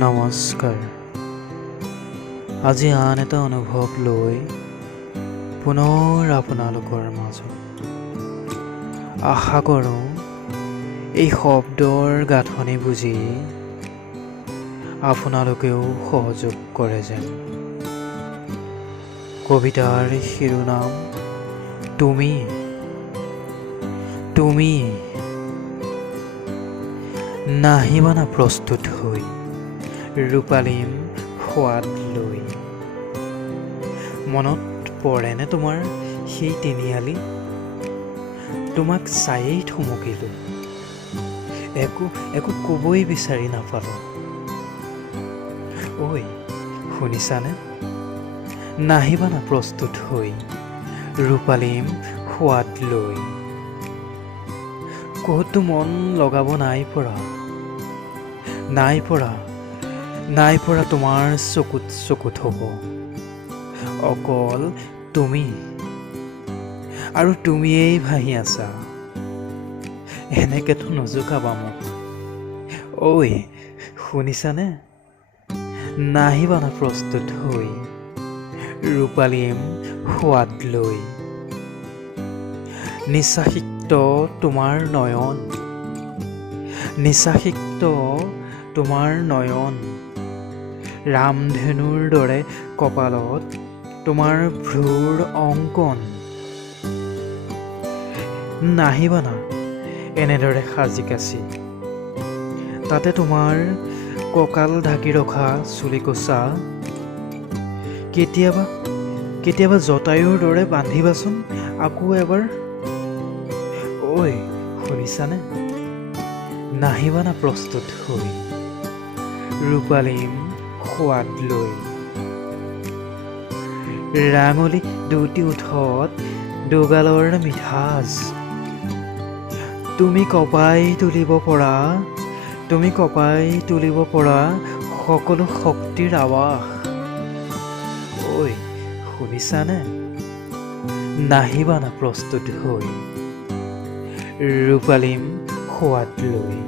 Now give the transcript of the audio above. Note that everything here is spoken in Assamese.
নমস্কাৰ। আজি আন এটা অনুভৱ লৈ পুনৰ আপোনালোকৰ মাজত আশা কৰোঁ এই শব্দৰ গাঁথনি বুজি আপোনালোকেও সহযোগ কৰে যেন। কবিতাৰ শিৰোনাম তুমি। তুমি নাহিবানা প্ৰস্তুত হৈ ৰূপালীম সোৱাদ লৈ। মনত পৰেনে তোমাৰ সেই তিনিআলি? তোমাক চায়েই থমকিলোঁ, একো ক'বই বিচাৰি নাপালোঁ। ঐ শুনিছানে? নাহিবানা প্ৰস্তুত হৈ ৰূপালীম সোৱাদ লৈ। ক'তো মন লগাব নাই পৰা তোমাৰ চকুত হ'ব অকল তুমি, আৰু তুমিয়েই ভাহি আছা। এনেকেতো নজোকাবা মোক। ঐ শুনিছানে? নাহিবানা প্ৰস্তুত হৈ ৰূপালীম সোৱাদ লৈ। নিচাসিক্ত তোমাৰ নয়ন, নিচাসিক্ত তোমাৰ নয়ন, ৰামধেনুৰ দৰে কপালত তোমাৰ ভ্ৰূৰ অংকন। নাহিবানা এনেদৰে সাজি কাচি, তাতে তোমাৰ কঁকাল ঢাকি ৰখা চুলিকোছা কেতিয়াবা জটায়ুৰ দৰে বান্ধিবাচোন আকৌ এবাৰ। ঐ শুনিছানে? নাহিবানা প্ৰস্তুত হৈ ৰূপালীম সোৱাদ লৈ। ৰাঙলী দুটি ওঠত দুগালৰ মিঠাজ, তুমি কঁপাই তুলিব পৰা সকলো শক্তিৰ আৱাস। ঐ শুনিছানে? নাহিবানা প্ৰস্তুত হৈ ৰূপালীম সোৱাদ লৈ।